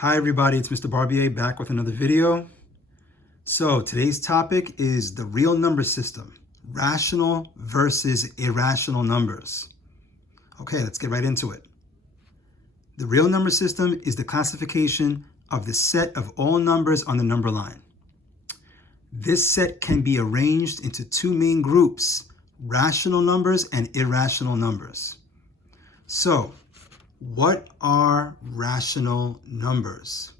Hi everybody, it's Mr. Barbier back with another video. So today's topic is the real number system, rational versus irrational numbers. Okay, let's get right into it. The real number system is the classification of the set of all numbers on the number line. This set can be arranged into two main groups, rational numbers and irrational numbers. So, what are rational numbers?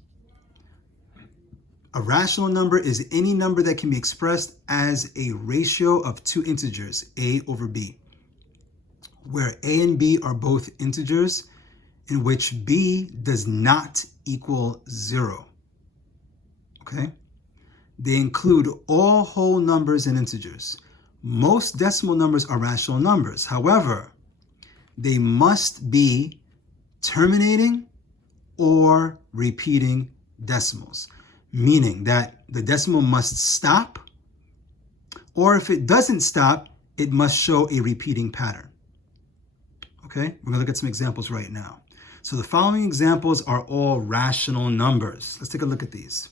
A rational number is any number that can be expressed as a ratio of two integers, a over b, where a and b are both integers, in which b does not equal 0. Okay? They include all whole numbers and integers. Most decimal numbers are rational numbers. However, they must be terminating or repeating decimals, meaning that the decimal must stop, or if it doesn't stop, it must show a repeating pattern. Okay, we're gonna look at some examples right now. So the following examples are all rational numbers. Let's take a look at these.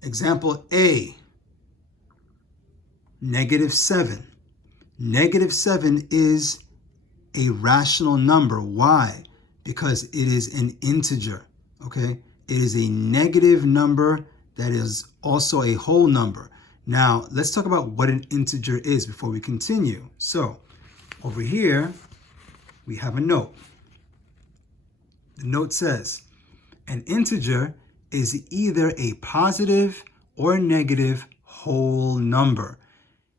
Example A, -7. -7 is a rational number. Why? Because it is an integer, okay? It is a negative number that is also a whole number. Now, let's talk about what an integer is before we continue. So, over here, we have a note. The note says, an integer is either a positive or negative whole number,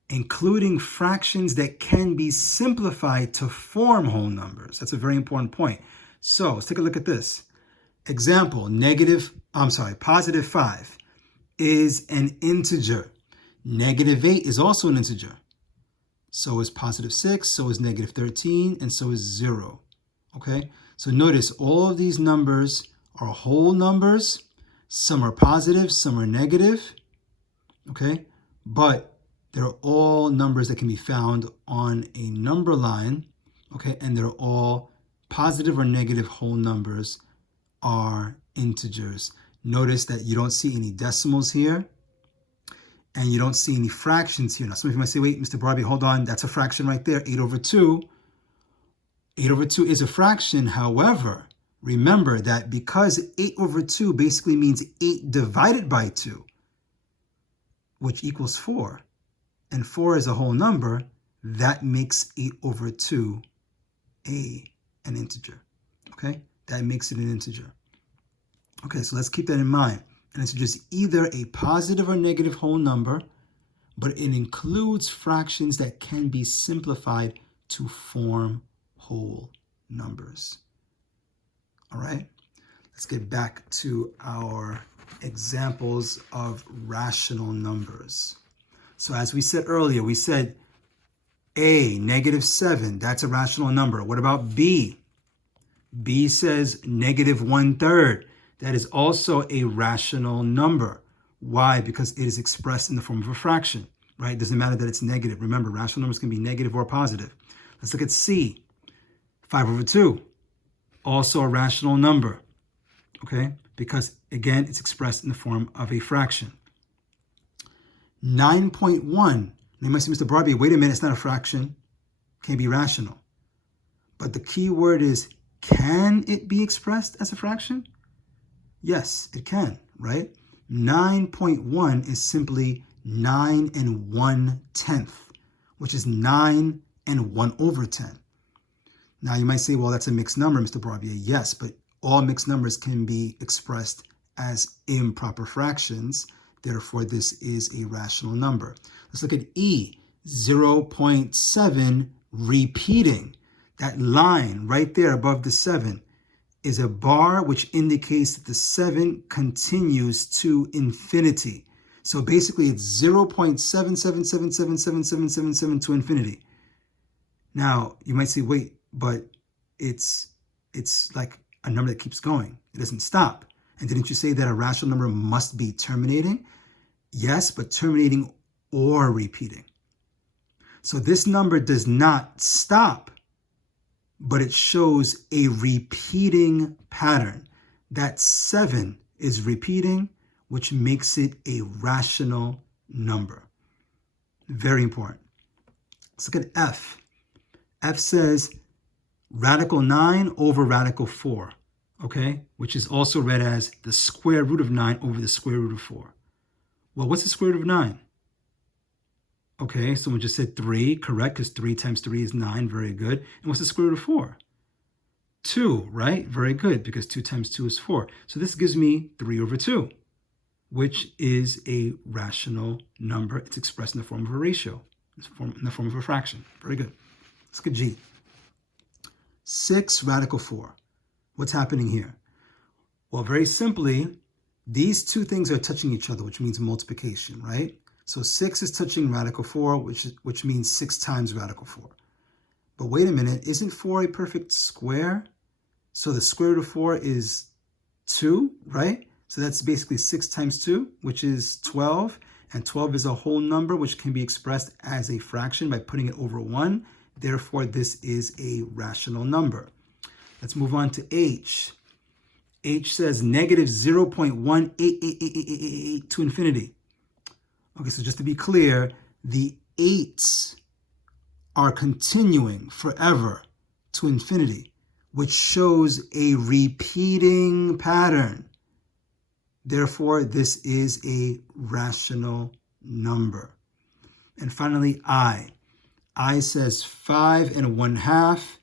including fractions that can be simplified to form whole numbers. That's a very important point. So let's take a look at this. Example, +5 is an integer. -8 is also an integer. So is +6, so is -13, and so is 0. Okay? So notice all of these numbers are whole numbers. Some are positive, some are negative. Okay? But they're all numbers that can be found on a number line, okay? And they're all positive or negative whole numbers are integers. Notice that you don't see any decimals here, and you don't see any fractions here. Now, some of you might say, wait, Mr. Barbie, hold on, that's a fraction right there, 8/2. 8/2 is a fraction. However, remember that because 8/2 basically means 8 divided by 2, which equals 4, and 4 is a whole number, that makes 8/2 an integer, okay? That makes it an integer. Okay, so let's keep that in mind. An integer is either a positive or negative whole number, but it includes fractions that can be simplified to form whole numbers. All right, let's get back to our examples of rational numbers. So as we said earlier, we said A, -7, that's a rational number. What about B? B says -1/3. That is also a rational number. Why? Because it is expressed in the form of a fraction, right? It doesn't matter that it's negative. Remember, rational numbers can be negative or positive. Let's look at C, 5/2. Also a rational number, okay? Because, again, it's expressed in the form of a fraction. 9.1. You might say, Mr. Barbie, wait a minute, it's not a fraction. Can't be rational. But the key word is, can it be expressed as a fraction? Yes, it can, right? 9.1 is simply 9 1/10, which is 9 1/10. Now, you might say, well, that's a mixed number, Mr. Barbier. Yes, but all mixed numbers can be expressed as improper fractions. Therefore, this is a rational number. Let's look at E, 0.7 repeating. That line right there above the 7 is a bar which indicates that the 7 continues to infinity. So basically, it's 0.777777777 to infinity. Now, you might say, wait, but it's like a number that keeps going. It doesn't stop. And didn't you say that a rational number must be terminating? Yes, but terminating or repeating. So this number does not stop. but it shows a repeating pattern. That 7 is repeating, which makes it a rational number. Very important. Let's look at F. F says radical 9 over radical 4, okay? Which is also read as the square root of 9 over the square root of 4. Well, what's the square root of 9? Okay, someone just said 3, correct, because 3 times 3 is 9, very good. And what's the square root of 4? 2, right? Very good, because 2 times 2 is 4. So this gives me 3 over 2, which is a rational number. It's expressed in the form of a ratio, in the form of a fraction. Very good. Let's look at G. 6 radical 4. What's happening here? Well, very simply, these two things are touching each other, which means multiplication, right? So 6 is touching radical 4, which means 6 times radical 4. But wait a minute, isn't 4 a perfect square? So the square root of 4 is 2, right? So that's basically 6 times 2, which is 12. And 12 is a whole number, which can be expressed as a fraction by putting it over 1. Therefore, this is a rational number. Let's move on to H. H says negative 0.1888888 to infinity. Okay, so just to be clear, the 8s are continuing forever to infinity, which shows a repeating pattern. Therefore, this is a rational number. And finally, I. I says 5 1/2.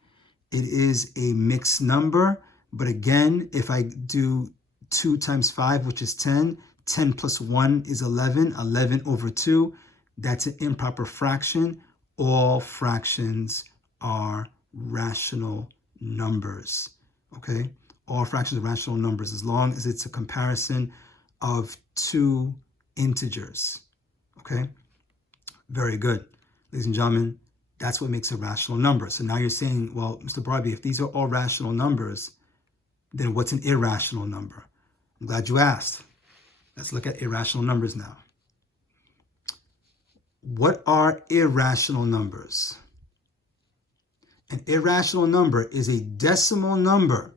It is a mixed number. But again, if I do 2 times 5, which is 10, 10 plus 1 is 11, 11 over 2. That's an improper fraction. All fractions are rational numbers, okay? All fractions are rational numbers as long as it's a comparison of two integers, okay? Very good. Ladies and gentlemen, that's what makes a rational number. So now you're saying, well, Mr. Barbie, if these are all rational numbers, then what's an irrational number? I'm glad you asked. Let's look at irrational numbers now. What are irrational numbers? An irrational number is a decimal number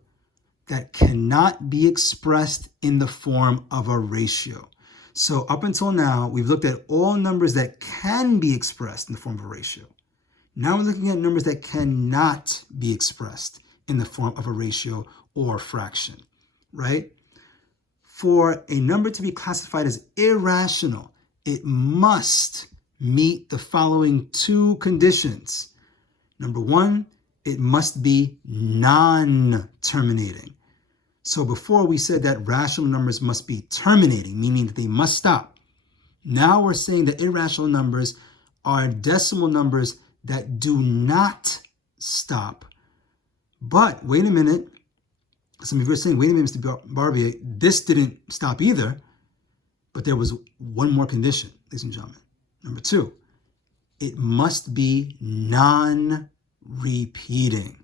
that cannot be expressed in the form of a ratio. So up until now, we've looked at all numbers that can be expressed in the form of a ratio. Now we're looking at numbers that cannot be expressed in the form of a ratio or fraction, right? For a number to be classified as irrational, it must meet the following two conditions. Number one, it must be non-terminating. So before we said that rational numbers must be terminating, meaning that they must stop. Now we're saying that irrational numbers are decimal numbers that do not stop. But wait a minute. Some of you are saying, wait a minute, Mr. Barbier, this didn't stop either. But there was one more condition, ladies and gentlemen. Number two, it must be non-repeating.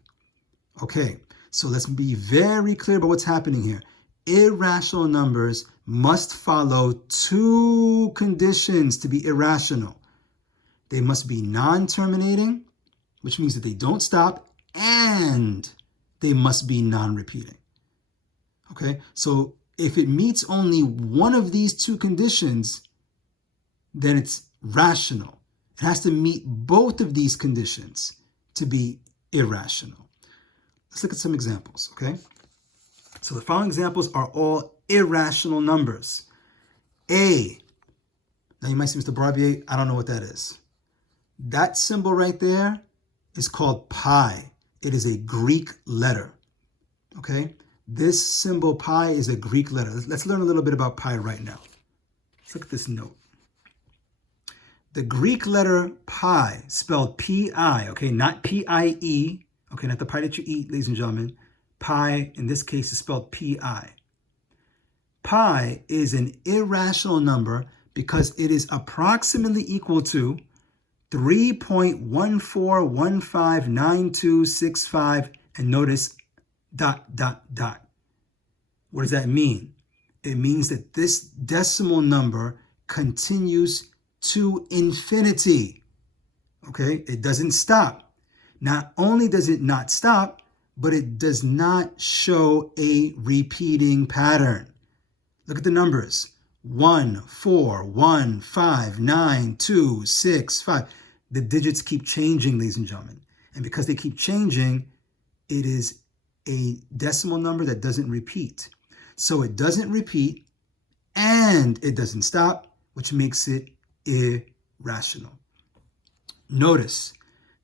Okay, so let's be very clear about what's happening here. Irrational numbers must follow two conditions to be irrational. They must be non-terminating, which means that they don't stop, and they must be non-repeating. Okay, so if it meets only one of these two conditions, then it's rational. It has to meet both of these conditions to be irrational. Let's look at some examples, okay? So the following examples are all irrational numbers. A. Now you might say, Mr. Barbier, I don't know what that is. That symbol right there is called pi. It is a Greek letter, okay? This symbol pi is a Greek letter. Let's learn a little bit about pi right now. Let's look at this note. The Greek letter pi, spelled P-I, okay, not P-I-E, okay, not the pie that you eat, ladies and gentlemen. Pi, in this case, is spelled P-I. Pi is an irrational number because it is approximately equal to 3.14159265, and notice ... What does that mean? It means that this decimal number continues to infinity. Okay, it doesn't stop Not only does it not stop, but it does not show a repeating pattern. Look at the numbers. 1, 4, 1, 5, 9, 2, 6, 5. The digits keep changing, ladies and gentlemen. And because they keep changing, it is a decimal number that doesn't repeat. So it doesn't repeat and it doesn't stop, which makes it irrational. Notice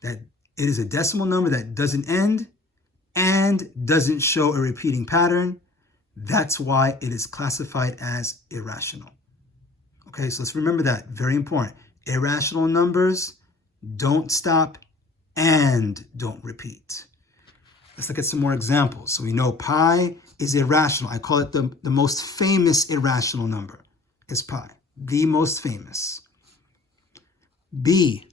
that it is a decimal number that doesn't end and doesn't show a repeating pattern. That's why it is classified as irrational. Okay, so let's remember that. Very important. Irrational numbers don't stop and don't repeat. Let's look at some more examples. So we know pi is irrational. I call it the most famous irrational number is pi. The most famous. B,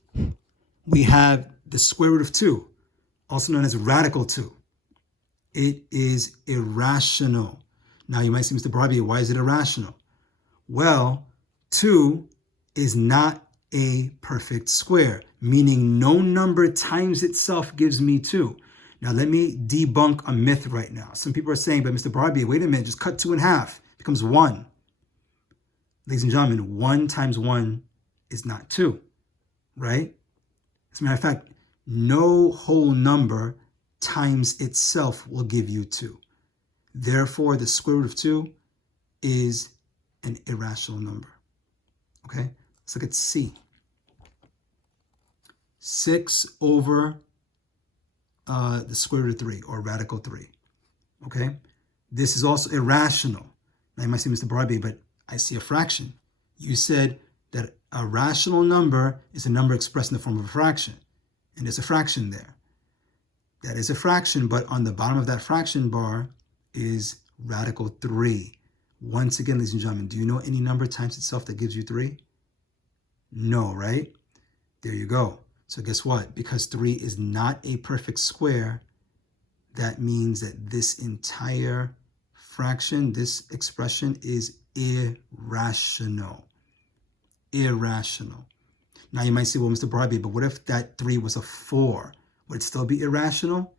we have the square root of 2, also known as radical 2. It is irrational. Now you might say, Mr. Barbier, why is it irrational? Well, 2 is not a perfect square, meaning no number times itself gives me 2. Now let me debunk a myth right now. Some people are saying, but Mr. Barbier, wait a minute, just cut 2 in half. It becomes 1. Ladies and gentlemen, 1 times 1 is not 2, right? As a matter of fact, no whole number times itself will give you 2. Therefore, the square root of 2 is an irrational number. Okay, let's look at C. 6 over the square root of 3, or radical 3. Okay, this is also irrational. Now you might say, Mr. Barbier, but I see a fraction. You said that a rational number is a number expressed in the form of a fraction. And there's a fraction there. That is a fraction, but on the bottom of that fraction bar is radical 3. Once again, ladies and gentlemen, do you know any number times itself that gives you 3? No, right? There you go. So guess what? Because 3 is not a perfect square, that means that this entire fraction, this expression is irrational. Irrational. Now you might say, well, Mr. Barbier, but what if that 3 was a 4? Would it still be irrational?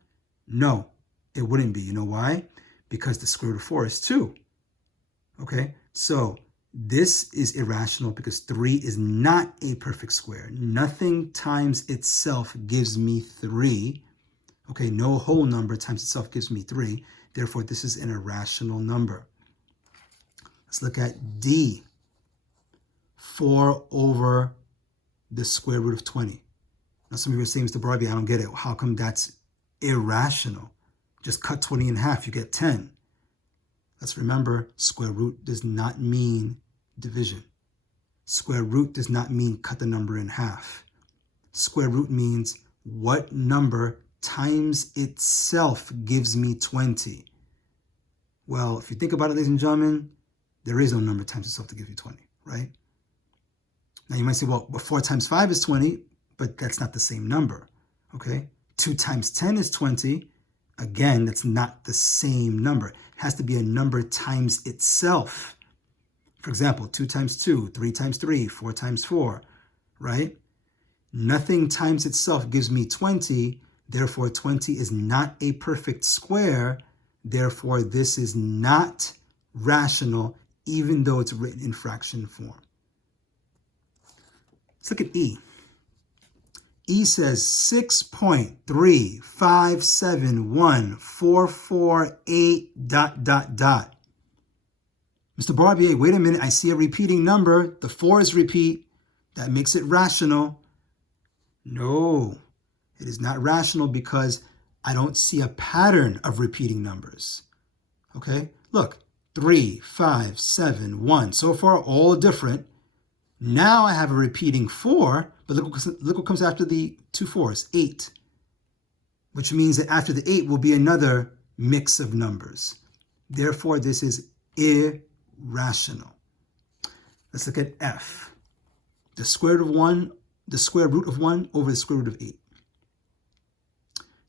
No, it wouldn't be. You know why? Because the square root of 4 is 2. Okay, so this is irrational because 3 is not a perfect square. Nothing times itself gives me 3. Okay, no whole number times itself gives me 3. Therefore, this is an irrational number. Let's look at D. 4 over the square root of 20. Now, some people are saying, Mr. Barbier, I don't get it. How come that's irrational? Just cut 20 in half, you get 10. Let's remember, square root does not mean division. Square root does not mean cut the number in half. Square root means what number times itself gives me 20. Well, if you think about it, ladies and gentlemen, there is no number times itself to give you 20, right? Now you might say, well, 4 times 5 is 20, but that's not the same number, okay? 2 times 10 is 20. Again, that's not the same number. It has to be a number times itself. For example, 2 times 2, 3 times 3, 4 times 4, right? Nothing times itself gives me 20. Therefore, 20 is not a perfect square. Therefore, this is not rational, even though it's written in fraction form. Let's look at E. E says 6.3571448 ... Mr. Barbier, wait a minute, I see a repeating number. The 4's repeat. That makes it rational. No, it is not rational because I don't see a pattern of repeating numbers. Okay, look, 3, 5, 7, 1. So far, all different. Now I have a repeating 4, but look what comes after the 2 4s, 8. Which means that after the 8 will be another mix of numbers. Therefore, this is irrational. Let's look at F. The square root of 1 over the square root of 8.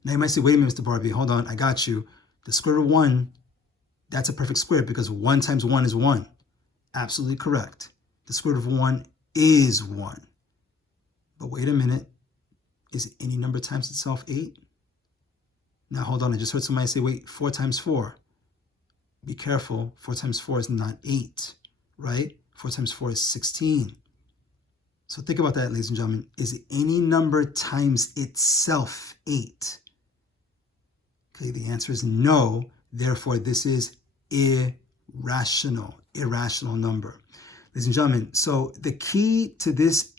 Now you might say, wait a minute, Mr. Barbier, hold on, I got you. The square root of 1, that's a perfect square because 1 times 1 is 1. Absolutely correct. The square root of 1 is 1. But wait a minute, Is any number times itself 8? Now, hold on. I just heard somebody say, wait, 4 times 4. Be careful. 4 times 4 is not 8, right? 4 times 4 is 16. So think about that, ladies and gentlemen. Is any number times itself 8? Okay, the answer is no. Therefore, this is irrational number. Ladies and gentlemen, so the key to this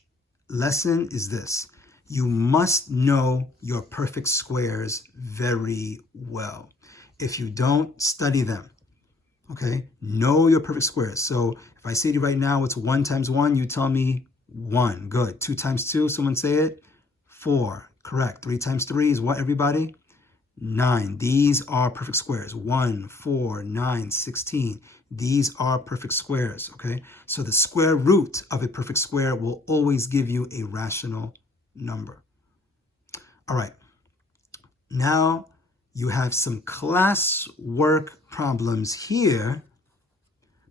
lesson is this. You must know your perfect squares very well. If you don't, study them. Okay, know your perfect squares. So if I say to you right now, it's 1 times 1, you tell me 1. Good. 2 times 2, someone say it. 4. Correct. 3 times 3 is what, everybody? 9. These are perfect squares. 1, 4, 9, 16. These are perfect squares, okay? So the square root of a perfect square will always give you a rational number. All right. Now you have some class work problems here.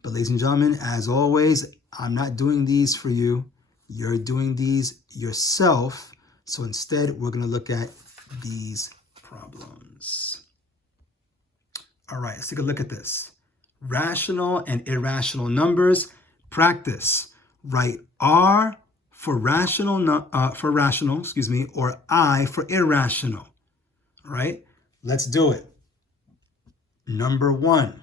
But ladies and gentlemen, as always, I'm not doing these for you. You're doing these yourself. So instead, we're going to look at these problems. All right, let's take a look at this. Rational and irrational numbers. Practice. Write R for rational, or I for irrational. All right, let's do it. Number 1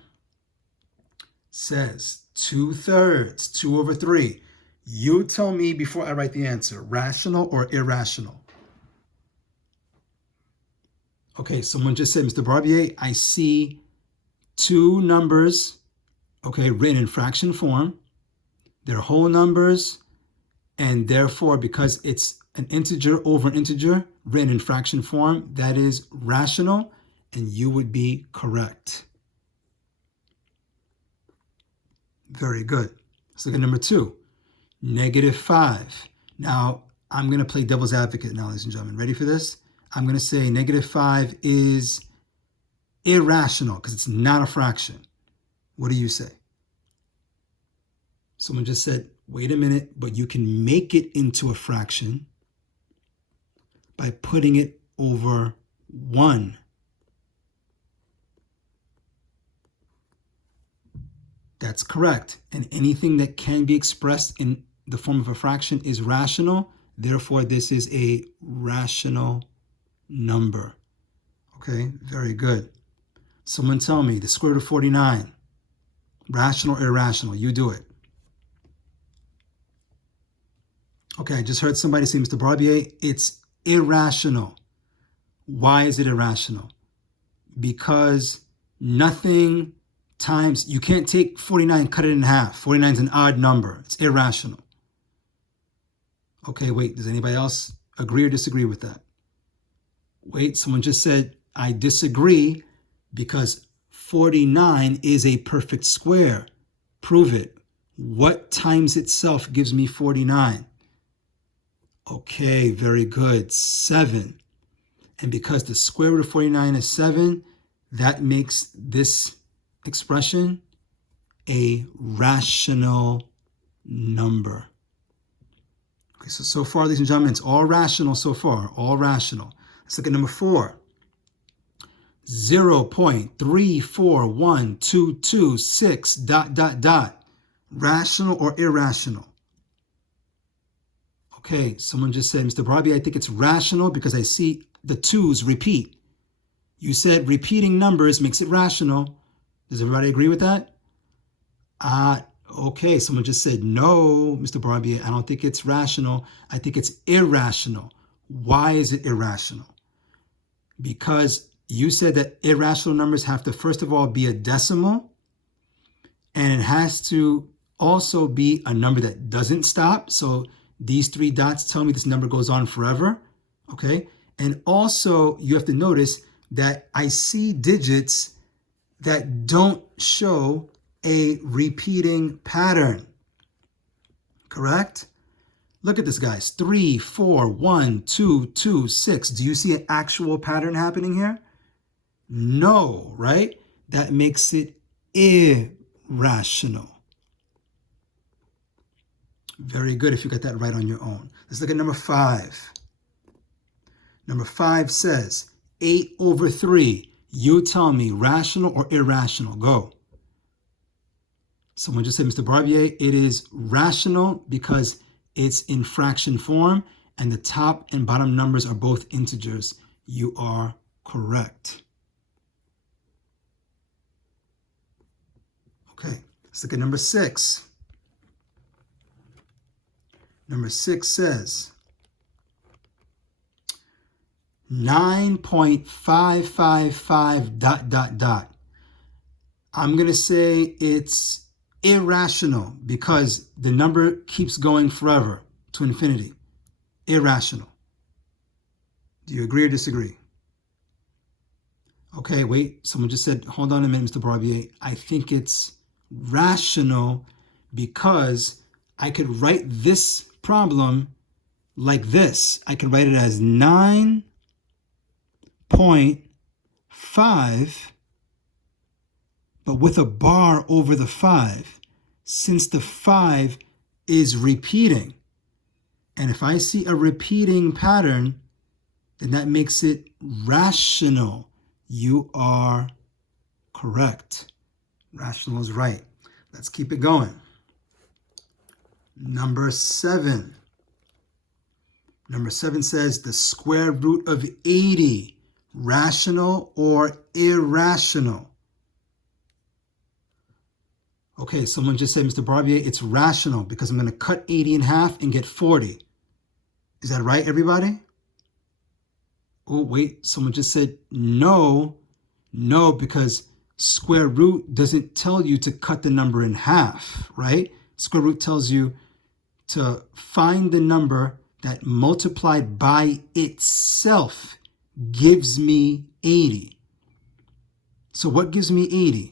says 2/3, 2 over 3. You tell me before I write the answer, rational or irrational? Okay, someone just said, Mr. Barbier, I see 2 numbers, okay, written in fraction form. They're whole numbers, and therefore, because it's an integer over an integer written in fraction form, that is rational, and you would be correct. Very good. Let's look at number 2. -5. Now, I'm going to play devil's advocate now, ladies and gentlemen. Ready for this? I'm going to say -5 is irrational because it's not a fraction. What do you say? Someone just said, wait a minute, but you can make it into a fraction by putting it over 1. That's correct. And anything that can be expressed in the form of a fraction is rational. Therefore, this is a rational number. Okay, very good. Someone tell me the square root of 49. Rational or irrational? You do it. Okay, I just heard somebody say, Mr. Barbier, it's irrational. Why is it irrational? Because nothing times, you can't take 49, cut it in half. 49 is an odd number. It's irrational. Okay, wait, does anybody else agree or disagree with that? Wait, someone just said, I disagree because 49 is a perfect square. Prove it. What times itself gives me 49? Okay, very good. 7. And because the square root of 49 is 7, that makes this expression a rational number. Okay, so far, ladies and gentlemen, it's all rational so far, all rational. Let's look at number 4. 0.341226 ... Rational or irrational? Okay, someone just said, Mr. Barbier, I think it's rational because I see the 2's repeat. You said repeating numbers makes it rational. Does everybody agree with that? Okay, someone just said, no, Mr. Barbier, I don't think it's rational. I think it's irrational. Why is it irrational? Because you said that irrational numbers have to, first of all, be a decimal, and it has to also be a number that doesn't stop. So these 3 dots tell me this number goes on forever, okay? And also, you have to notice that I see digits that don't show a repeating pattern, correct? Look at this, guys. 3, 4, 1, 2, 2, 6. Do you see an actual pattern happening here? No, right? That makes it irrational. Very good if you got that right on your own. Let's look at number 5. Number 5 says 8 over 3. You tell me, rational or irrational? Go. Someone just said, Mr. Barbier, it is rational because it's in fraction form and the top and bottom numbers are both integers. You are correct. Okay, let's look at number 6. Number 6 says 9.555 ... I'm going to say it's irrational because the number keeps going forever to infinity. Irrational. Do you agree or disagree? Okay, wait. Someone just said, hold on a minute, Mr. Barbier. I think it's rational because I could write this problem like this. I could write it as 9.5, but with a bar over the 5, since the 5 is repeating. And if I see a repeating pattern, then that makes it rational. You are correct. Rational is right. Let's keep it going. Number 7. Number 7 says the square root of 80. Rational or irrational? Okay, someone just said, Mr. Barbier, it's rational because I'm going to cut 80 in half and get 40. Is that right, everybody? Oh, wait, someone just said no. No, because square root doesn't tell you to cut the number in half, right? Square root tells you to find the number that multiplied by itself gives me 80. So what gives me 80?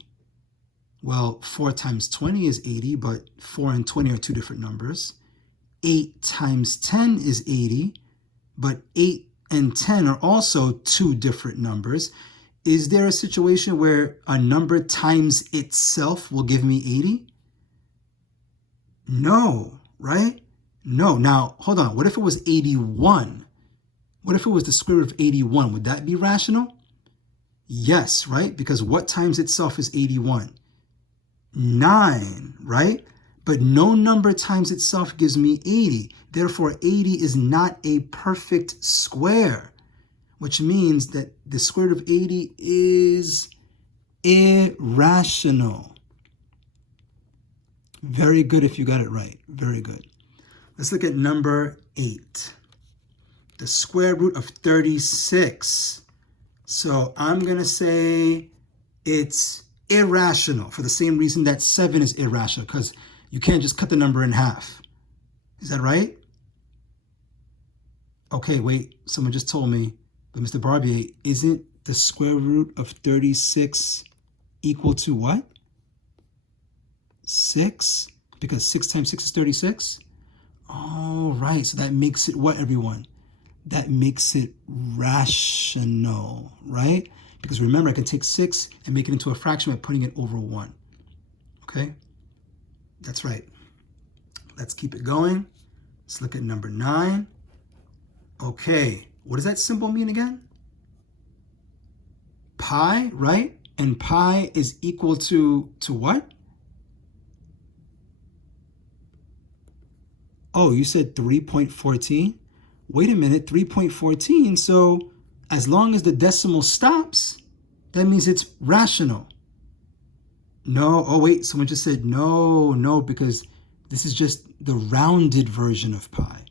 Well, 4 times 20 is 80, but 4 and 20 are two different numbers. 8 times 10 is 80, but 8 and 10 are also two different numbers. Is there a situation where a number times itself will give me 80? No, right? No. Now, hold on. What if it was 81? What if it was the square root of 81? Would that be rational? Yes, right? Because what times itself is 81? 9, right? But no number times itself gives me 80. Therefore, 80 is not a perfect square, which means that the square root of 80 is irrational. Very good if you got it right. Very good. Let's look at number 8. The square root of 36. So I'm going to say it's irrational for the same reason that 7 is irrational, because you can't just cut the number in half. Is that right? Okay, wait, someone just told me, but Mr. Barbier, isn't the square root of 36 equal to what? 6? Because 6 times 6 is 36? Oh, right, so that makes it what, everyone? That makes it rational, right? Because remember, I can take 6 and make it into a fraction by putting it over 1. Okay? That's right. Let's keep it going. Let's look at number 9. Okay, what does that symbol mean again? Pi, right? And pi is equal to what? Oh, you said 3.14? Wait a minute, 3.14. So as long as the decimal stops, that means it's rational. No, oh wait, someone just said no, because this is just the rounded version of pi.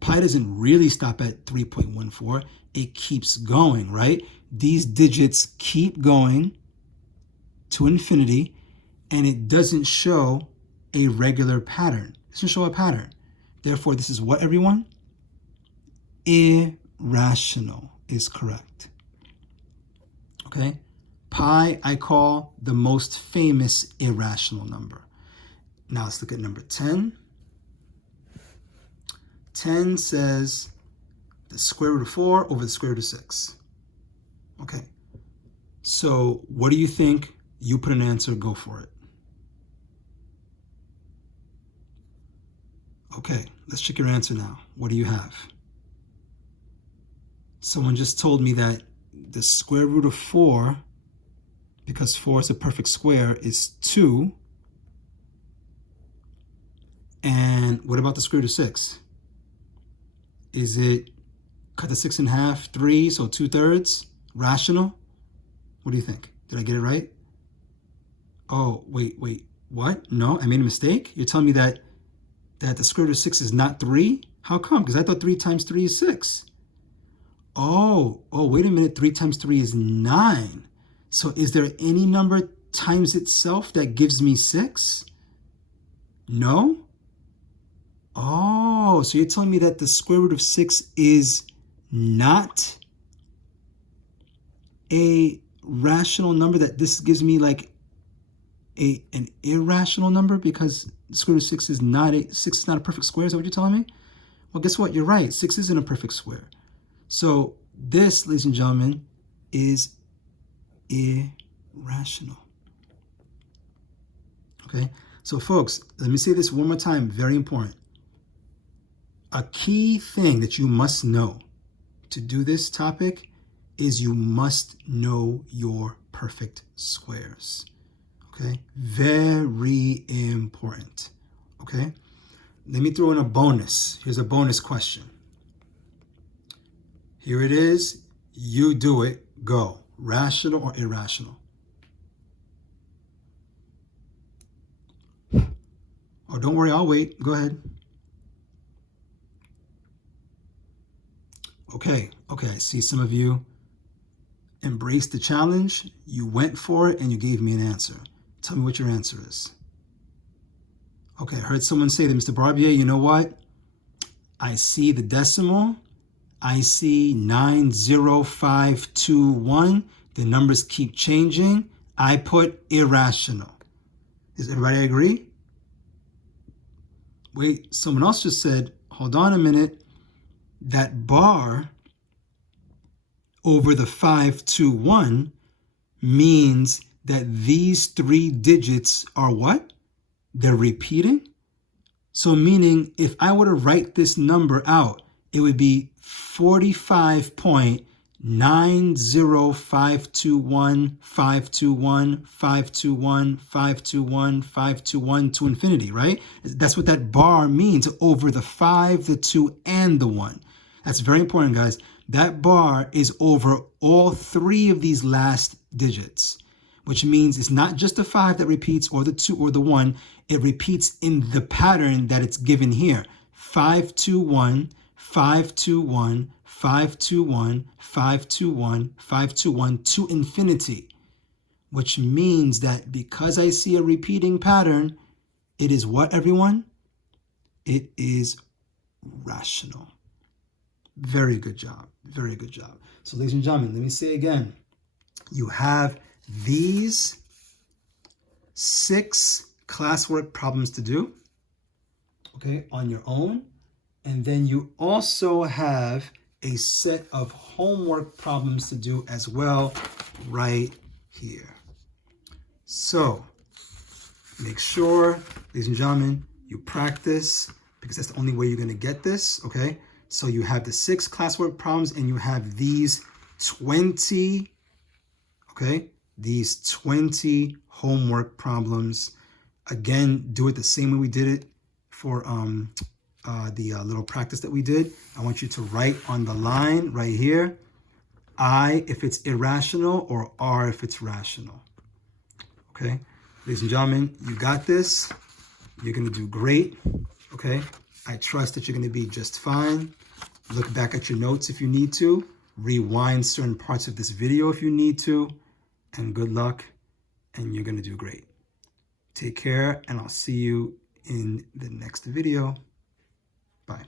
Pi doesn't really stop at 3.14. It keeps going, right? These digits keep going to infinity, and it doesn't show a regular pattern. It doesn't show a pattern. Therefore, this is what, everyone? Irrational is correct. Okay? Pi I call the most famous irrational number. Now let's look at number 10. 10 says the square root of 4 over the square root of 6. Okay. So what do you think? You put an answer, go for it. Okay, let's check your answer now. What do you have? Someone just told me that the square root of 4, because 4 is a perfect square, is 2. And what about the square root of 6? Is it cut the 6 in half, 3, so 2/3? Rational? What do you think? Did I get it right? Oh, wait, what? No, I made a mistake? You're telling me that the square root of 6 is not 3? How come? Because I thought 3 times 3 is 6. Oh, wait a minute, 3 times 3 is 9. So is there any number times itself that gives me 6? No? Oh, so you're telling me that the square root of 6 is not a rational number, that this gives me like an irrational number because the square root of 6 is not a perfect square? Is that what you're telling me? Well, guess what? You're right. 6 isn't a perfect square. So this, ladies and gentlemen, is irrational. Okay? So folks, let me say this one more time, very important. A key thing that you must know to do this topic is you must know your perfect squares. Okay? Very important. Okay? Let me throw in a bonus. Here's a bonus question. Here it is. You do it. Go. Rational or irrational? Oh, don't worry. I'll wait. Go ahead. Okay. I see some of you embraced the challenge. You went for it and you gave me an answer. Tell me what your answer is. Okay, I heard someone say that, Mr. Barbier, you know what? I see the decimal. I see 90521. The numbers keep changing. I put irrational. Does everybody agree? Wait, someone else just said, hold on a minute. That bar over the 521 means that these 3 digits are what? They're repeating? So meaning if I were to write this number out, it would be 45.90521 to infinity, right? That's what that bar means, over the 5, the 2, and the 1. That's very important, guys. That bar is over all 3 of these last digits, which means it's not just the 5 that repeats or the 2 or the 1. It repeats in the pattern that it's given here. 521, 521, 521, 521, 521 to infinity, which means that because I see a repeating pattern, it is what, everyone? It is rational. Very good job. Very good job. So, ladies and gentlemen, let me say again. You have these 6 classwork problems to do, okay, on your own. And then you also have a set of homework problems to do as well right here. So make sure, ladies and gentlemen, you practice, because that's the only way you're going to get this, okay? So you have the 6 classwork problems and you have these 20, okay? These 20 homework problems. Again, do it the same way we did it for the little practice that we did. I want you to write on the line right here, I if it's irrational or R if it's rational. Okay, ladies and gentlemen, you got this. You're going to do great. Okay, I trust that you're going to be just fine. Look back at your notes if you need to. Rewind certain parts of this video if you need to. And good luck, and you're going to do great. Take care, and I'll see you in the next video. Bye.